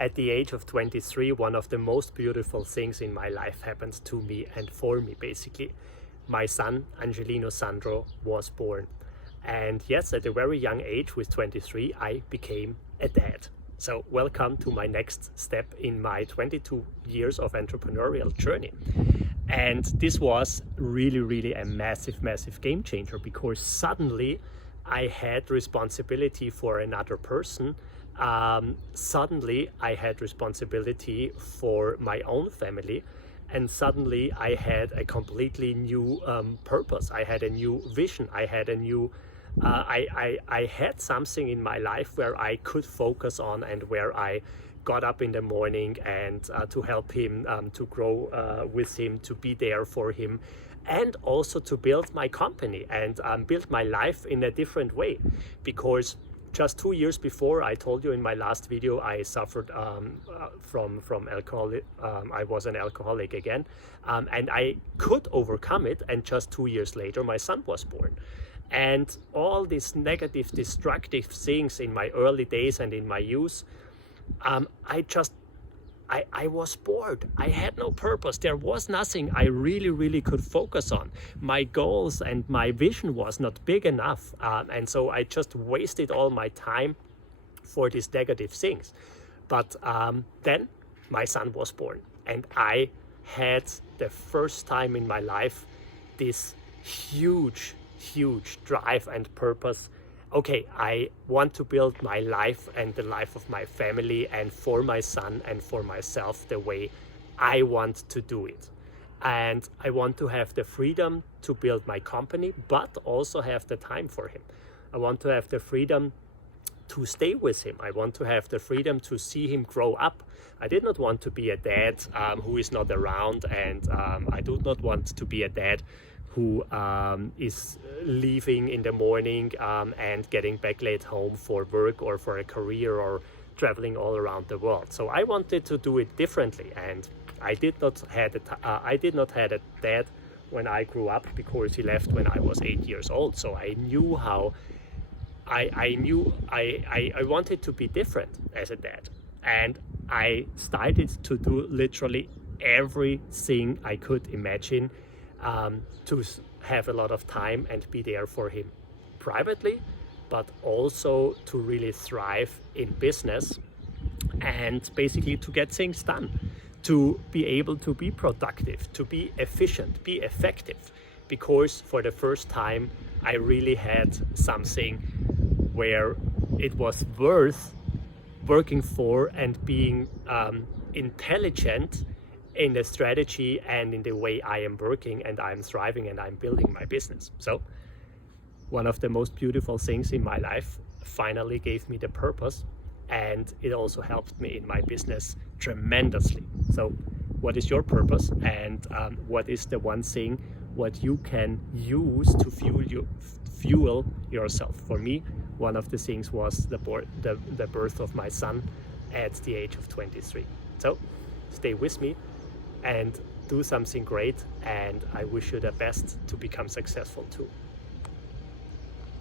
At the age of 23, one of the most beautiful things in my life happened to me and for me, basically. My son, Angelino-Sandro, was born. And yes, at a very young age, with 23, I became a dad. So welcome to my next step in my 22 years of entrepreneurial journey. And this was really a massive game changer, because suddenly I had responsibility for another person. Suddenly I had responsibility for my own family, and suddenly I had a completely new purpose. I had a new vision. I had a new I had something in my life where I could focus on, and where I got up in the morning and to help him, to grow with him, to be there for him, and also to build my company and build my life in a different way. Because just 2 years before, I told you in my last video, I suffered from alcohol. I was an alcoholic again, and I could overcome it. And just 2 years later, my son was born. And all these negative, destructive things in my early days and in my youth, I was bored. I had no purpose. There was nothing I really could focus on. My goals and my vision was not big enough. And so I just wasted all my time for these negative things. But then my son was born, and I had the first time in my life this huge drive and purpose. Okay, I want to build my life and the life of my family, and for my son and for myself, the way I want to do it. And I want to have the freedom to build my company, but also have the time for him. I want to have the freedom to stay with him. I want to have the freedom to see him grow up. I did not want to be a dad who is not around, and I do not want to be a dad who is leaving in the morning and getting back late home for work or for a career, or traveling all around the world. So I wanted to do it differently, and I did not have a dad when I grew up, because he left when I was 8 years old. So I knew how I wanted to be different as a dad, and I started to do literally everything I could imagine to have a lot of time and be there for him privately, but also to really thrive in business, and basically to get things done, to be able to be productive, to be efficient, be effective. Because for the first time, I really had something where it was worth working for and being intelligent in the strategy and in the way I am working, and I'm thriving and I'm building my business. So one of the most beautiful things in my life finally gave me the purpose, and it also helped me in my business tremendously. So what is your purpose, and what is the one thing what you can use to fuel yourself? For me, one of the things was the birth of my son at the age of 23. So stay with me and do something great, and I wish you the best to become successful too.